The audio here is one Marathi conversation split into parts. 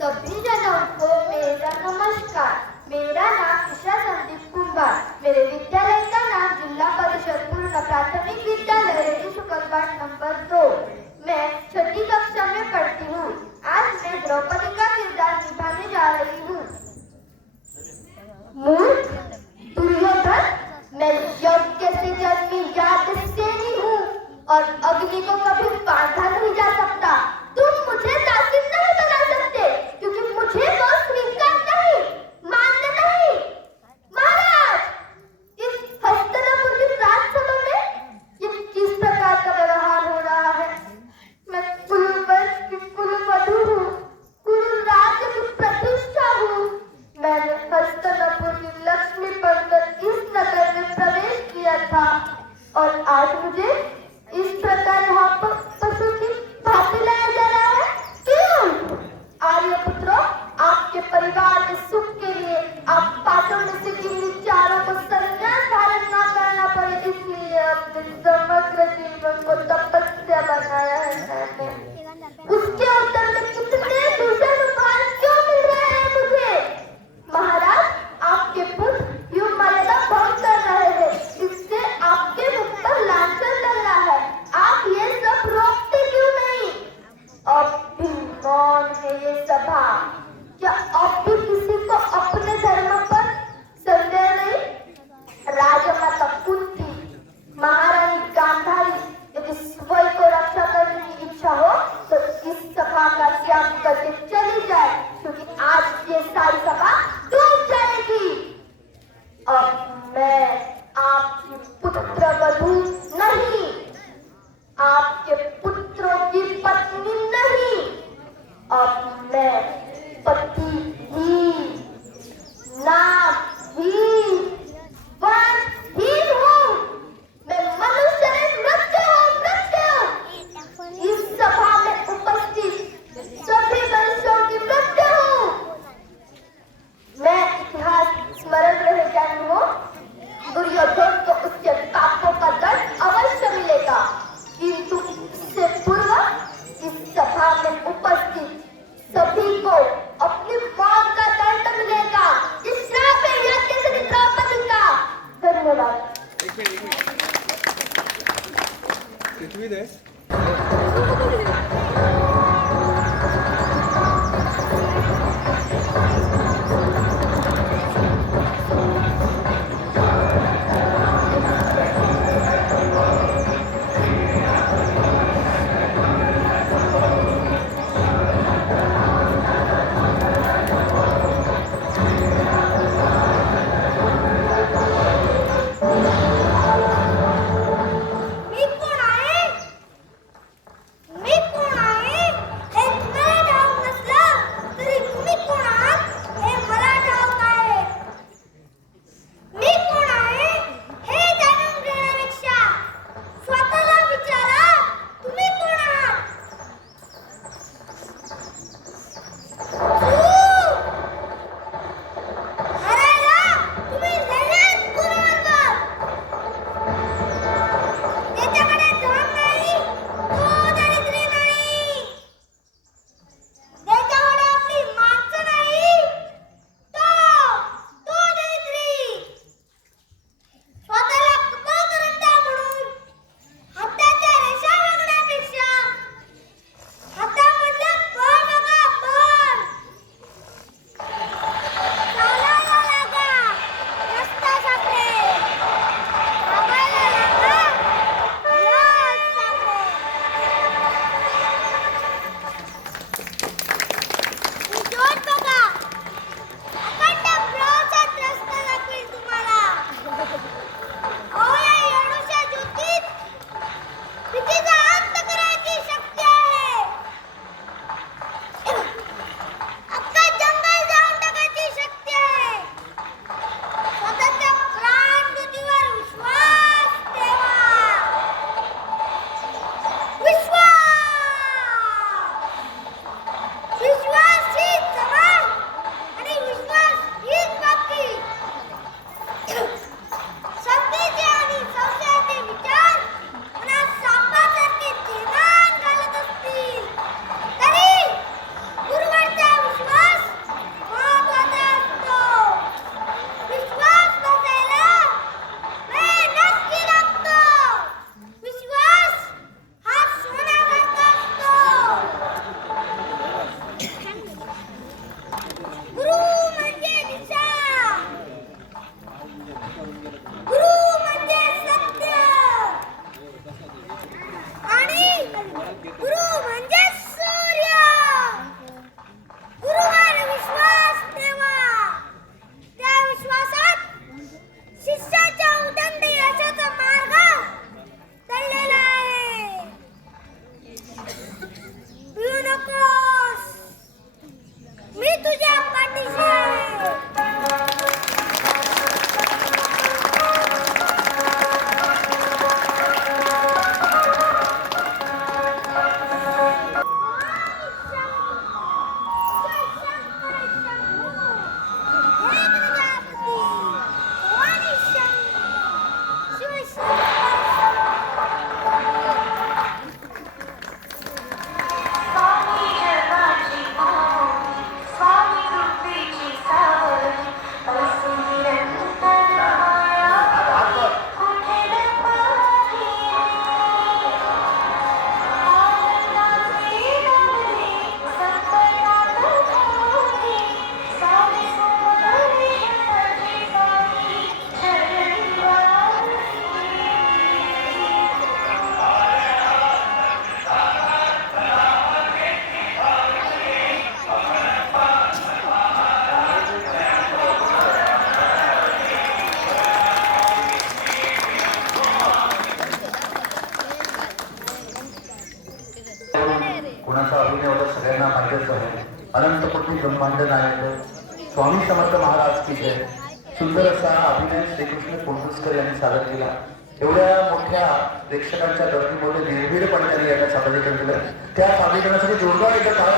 सभी जनों को मेरा नमस्कार। मेरा नाम ईशा संदीप कुंभार। मेरे विद्यालय का नाम जिला परिषद पूर्ण प्राथमिक विद्यालय सुकलबाट नंबर दो। मैं छठी कक्षा में पढ़ती हूँ। आज मैं द्रौपदी का किरदार निभाने जा रही हूँ। मैं यज्ञ कैसे जन्मी याद से नहीं हूँ और अग्नि को कभी बांधा नहीं जा सकता। আমরা এটা তারা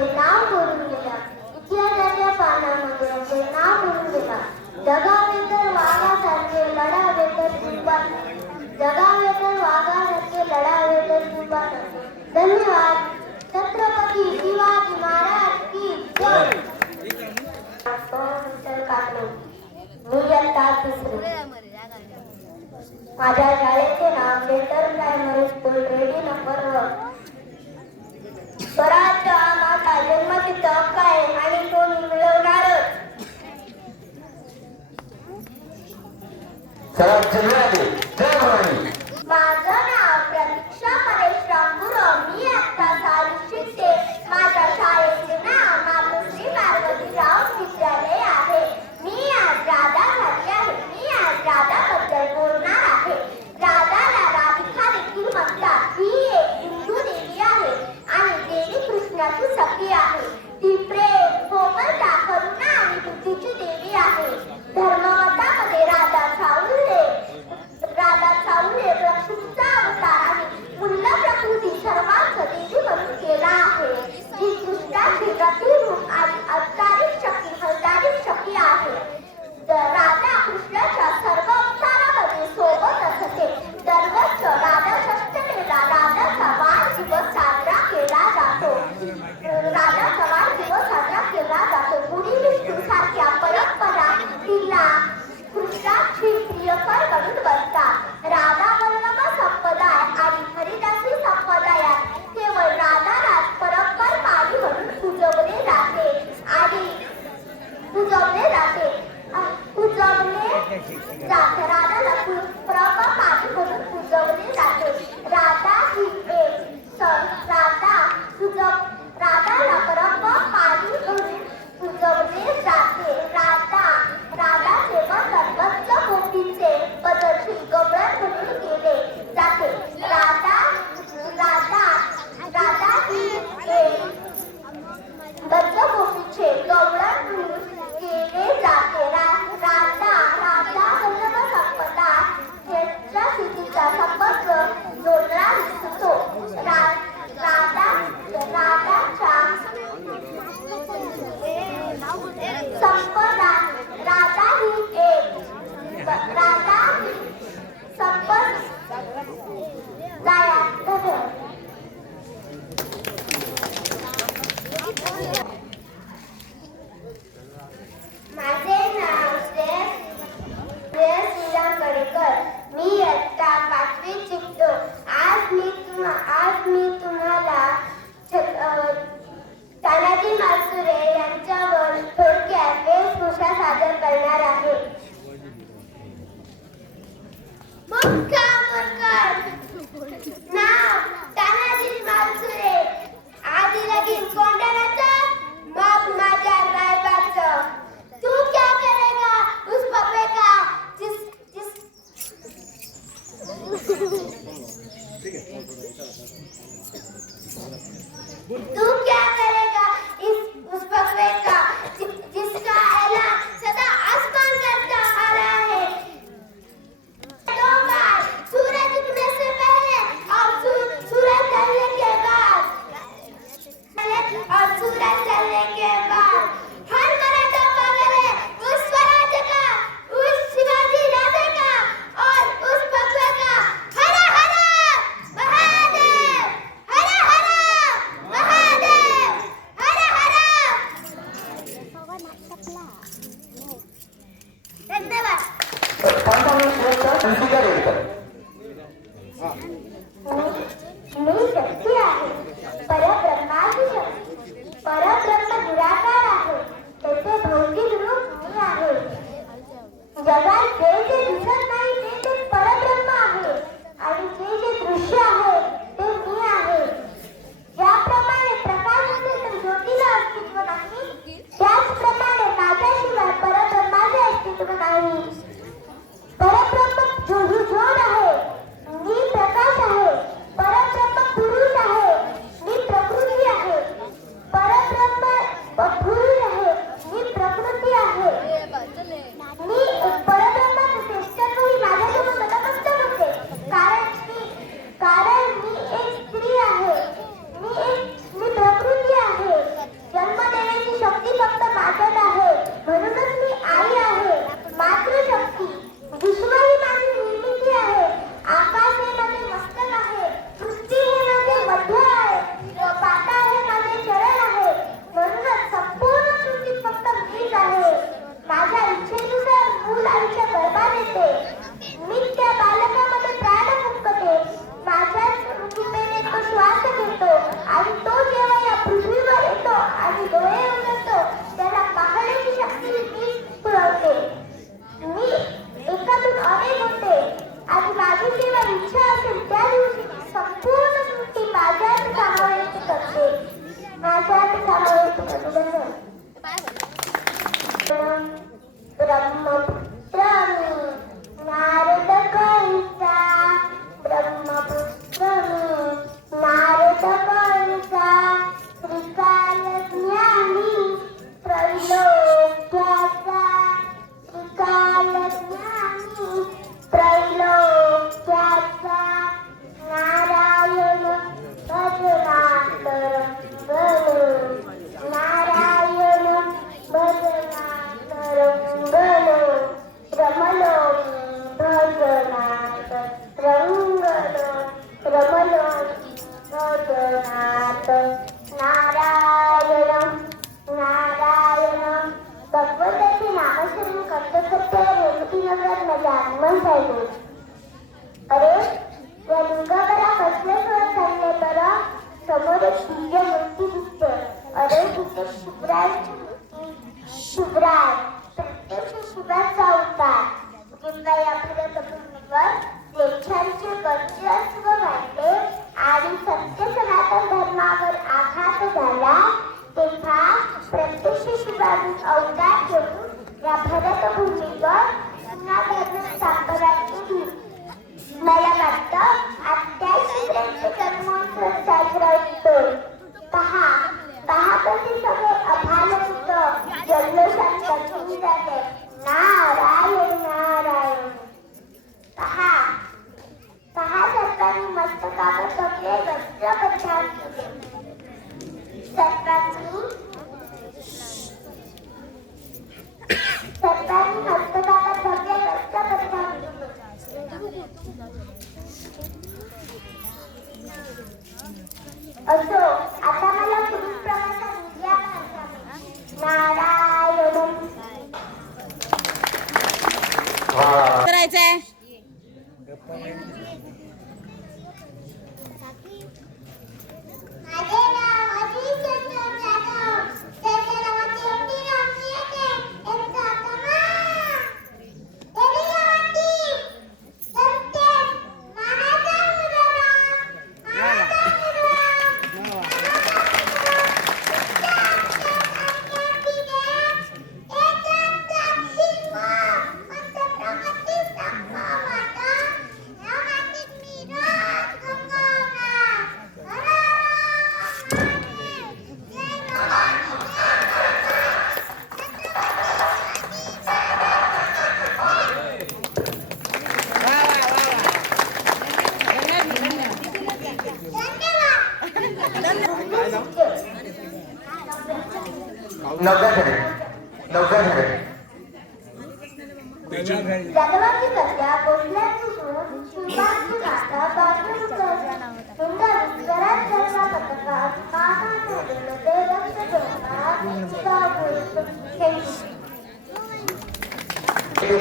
ते नाव बोलून गेला इतिहासाच्या पानामध्ये ते नाव बोलून गेला जगावे तर वाघासारखे लढावे तर दुबा जगावे तर वाघासारखे लढावे तर दुबा धन्यवाद. छत्रपती शिवाजी महाराज की जय. माझ्या शाळेचे नाव letter primary school ready number one स्वराज्य माझा जन्माची हक्क आहे आणि तो माझं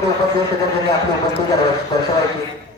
उपस्थित असेल तर त्यांनी आपली उपस्थिती दर्शवायची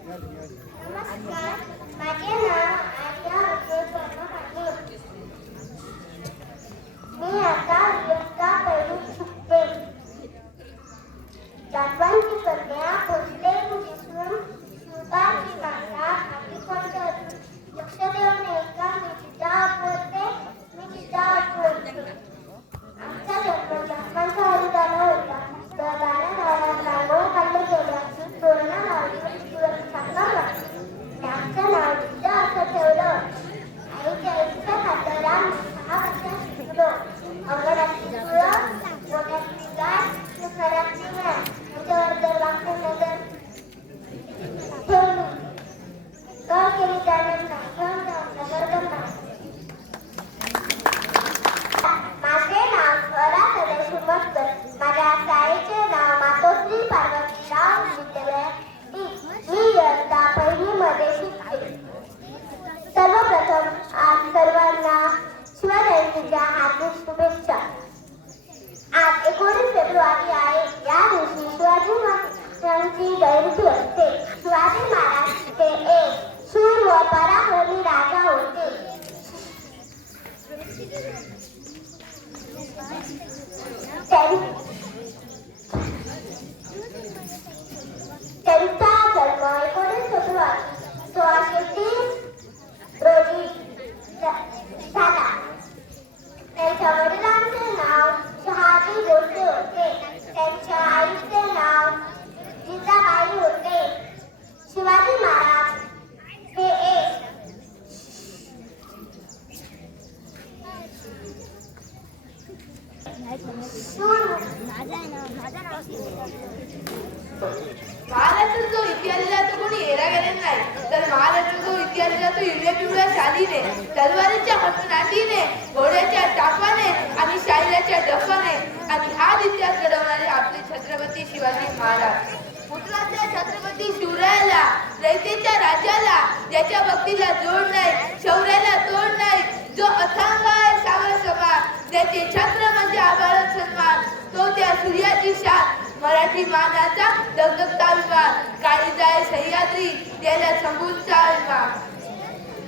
त्याचे छत्र म्हणजे आभाळ सन्मान तो त्या सूर्याची शान मराठी मानाचा दगदगता विमान काळीजाय सह्याद्री त्याला संभूचा विमान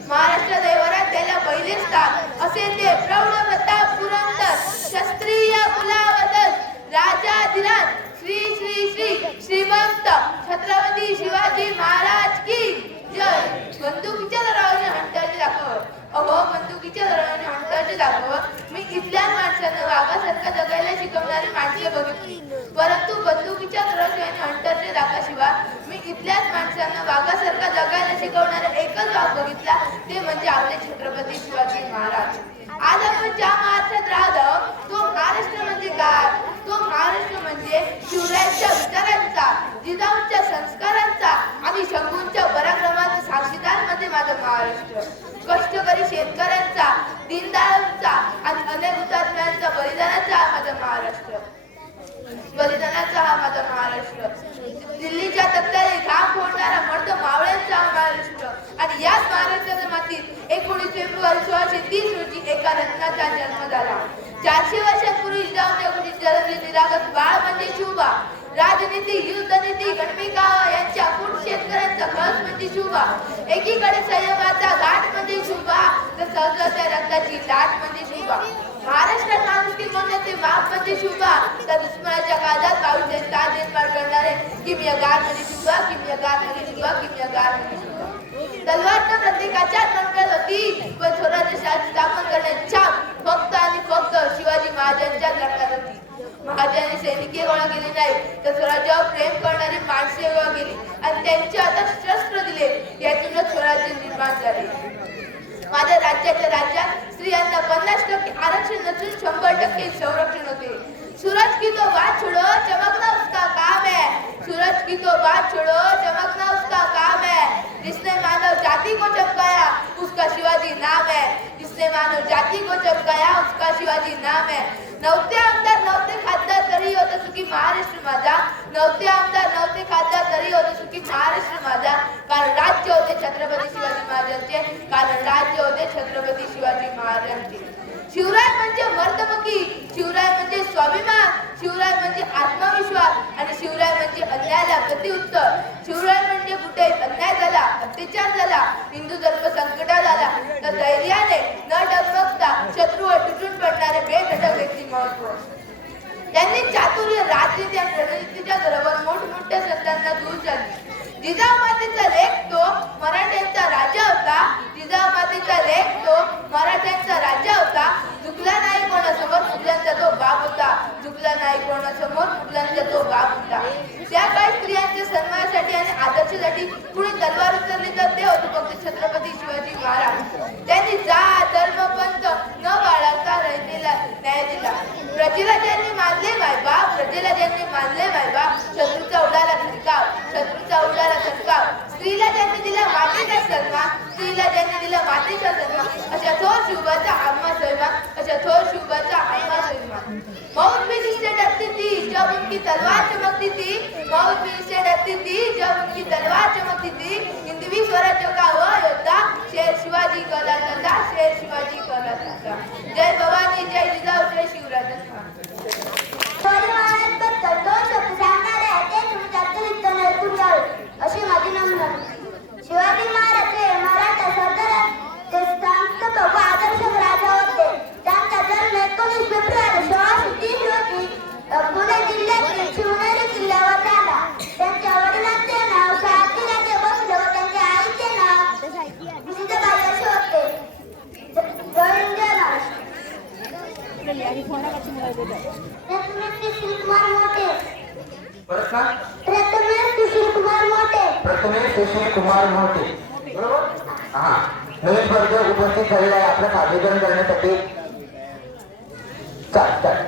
महाराष्ट्र देवरात त्याला पहिले स्थान असे ते प्रौढ प्रताप पुरंदर क्षत्रिय राजा राजाधिराज श्री श्री श्री श्रीमंत छत्रपती शिवाजी महाराज की जय. बंदुकीच्या दराने हंटाचे दाखव. अहो बंदुकीच्या दराने हंटाचे दाखव. मी इथल्या माणसानं वाघासारखा जगायला शिकवणारी माणसे बघितली. परंतु बंदुकीच्या दराने हंटाचे दाखाशिवाय मी इथल्याच माणसांना वाघासारखा जगायला शिकवणारा एकच वाघ बघितला. ते म्हणजे आपले छत्रपती शिवाजी महाराज. आज आपण ज्या महाराष्ट्रात राहतो तो महाराष्ट्र म्हणजे काय? तो महाराष्ट्र म्हणजे शिवरायांच्या विचारांचा जिजाऊंच्या संस्कारांचा आणि शंभूंच्या पराक्रमाचा साक्षीदार म्हणजे माझा महाराष्ट्र कष्टकरी शेतकऱ्यांचा दीनदयाळांचा आणि अनेक हुतात्म्यांचा बलिदानाचा हा माझा महाराष्ट्र बलिदानाचा हा माझा महाराष्ट्र. दिल्लीच्या तत्त्याने घाम फोडणारा मर्द मावळ्यांचा हा महाराष्ट्र. आणि याच महाराष्ट्राच्या मातीत एकोणीस फेब्रुवारी सोळाशे तीस रोजी एका रत्नाचा जन्म झाला. चारशे वर्षांपूर्वी जाऊन एकोणीस जन्मले निरागत बाळ म्हणजे शिवबा राजनीती युद्धनीती गणपिकावा यांच्या कुट शेतकऱ्यांचा कळस म्हणजे शुभा एकीकडे संयमाचा घाट म्हणजे शुभा तर सहजाच्या रक्ताची लाट म्हणजे शुभा महाराष्ट्रात माणुसकी म्हणण्याचे महापती शुभा तर दुश्मनाच्या काळात पाऊस स्थान निर्माण करणारे किमियागार म्हणजे शुभा किमियागार म्हणजे शुभा किमियागार म्हणजे तलवार तर प्रत्येकाच्या मंगल होती पण स्वराज्य शासन स्थापन करण्याची छाप फक्त आणि फक्त शिवाजी महाराजांच्या रक्तात होती. महाराजांनी सैनिकी गोळा केली नाही तर स्वराज्यावर प्रेम करणारी माणसे गोळा केली आणि त्यांचे आता शस्त्र दिले यातूनच स्वराज्य निर्माण झाले. माझ्या राज्याच्या राज्यात स्त्रियांना पन्नास टक्के आरक्षण नसून शंभर टक्के संरक्षण होते. सूरज की तो बात छोड़ो चमकना उसका काम है सूरज की तो बात छोड़ो चमकना उसका काम है जिसने मानव जाति को चमकाया उसका शिवाजी नाम है जिसने मानव मानो जाति को चमकाया उसका शिवाजी नाम है नवते आमदार नवते खासदार तरी तो सुखी महाराष्ट्र माझा नवते आमदार नवते खासदार तरी तो सुखी महाराष्ट्र माझा कारण राज्य होते छत्रपती शिवाजी महाराजांचे कारण राज्य होते छत्रपती शिवाजी महाराजांचे शिवराय म्हणजे मर्दमुखी शिवराय म्हणजे स्वाभिमान शिवराय म्हणजे आत्मविश्वास आणि शिवराय म्हणजे अन्यायाला प्रतिउत्तर. शिवराय म्हणजे कुठे अन्याय झाला अत्याचार झाला हिंदू धर्म संकटात आला तर धैर्याने न डगमगता शत्रूवर तुटून पडणारे बेधडक व्यक्तिमत्व त्यांनी चातुर्य राजनीती आणि रणनीतीच्या बरोबर मोठमोठ्या संतांना दूर झाली. जिजामातेचा लेख तो मराठ्यांचा राजा होता. जिजामातेचा लेख तो मराठ्यांचा राजा होता. चुकला नाही कोणासमोर मुलांचा तो बाप होता. चुकला नाही कोणासमोर मुलांचा तो बाप होता. त्या काळी स्त्रियांच्या सन्मानासाठी आणि आदर्शासाठी कुणी तलवार उचलली तर ते होते फक्त छत्रपती शिवाजी महाराज. त्यांनी जात धर्म पंथ न बाळगता रयतेला न्याय दिला प्रजेला त्यांनी मानले मायबाप अशा थोर शिवबाचा अशा थोर शिवबाचा आत्मा सन्मान मौत भी जिससे डरती थी जब उनकी तलवार चमकती थी मौत भी जिससे डरती थी जब उनकी तलवार चमकती थी हिंदवी स्वराज्य का वह योद्धा? शेर शिवाजी कहलाता था शेर शिवाजी कहलाता था जय भवानी जय जिजाऊ जय शिव शिवाजी महाराजांबद्दल दोन शब्द सांगणारे आहे ते तुम्ही तात्कालिक ऐकून घ्यावे अशी माझी नम्र शिवाजी महाराज हे मराठा सरदार ते संस्थापक व आदर्शक राजा होते त्यांचा जन्म एकोणीस फेब्रुवारी सोळाशे तीस रोजी अ, पुणे जिल्ह्यातील शिवनेरी किल्ल्यावर झाला त्यांच्या वडिलांचे नाव शहाजीराजे भोसले व त्यांच्या आईचे नाव जिजाबाई असे होते रवींद्रनाथ प्रथमेश सुशील कुमार मोठे प्रथमेश सुशील कुमार मोठे. प्रथमेश सुशील कुमार मोठे. बरोबर? हा. नवीन वर्ग उपस्थित झालेला आहे. आपलं सादरीकरण करण्यासाठी. चाल चाल.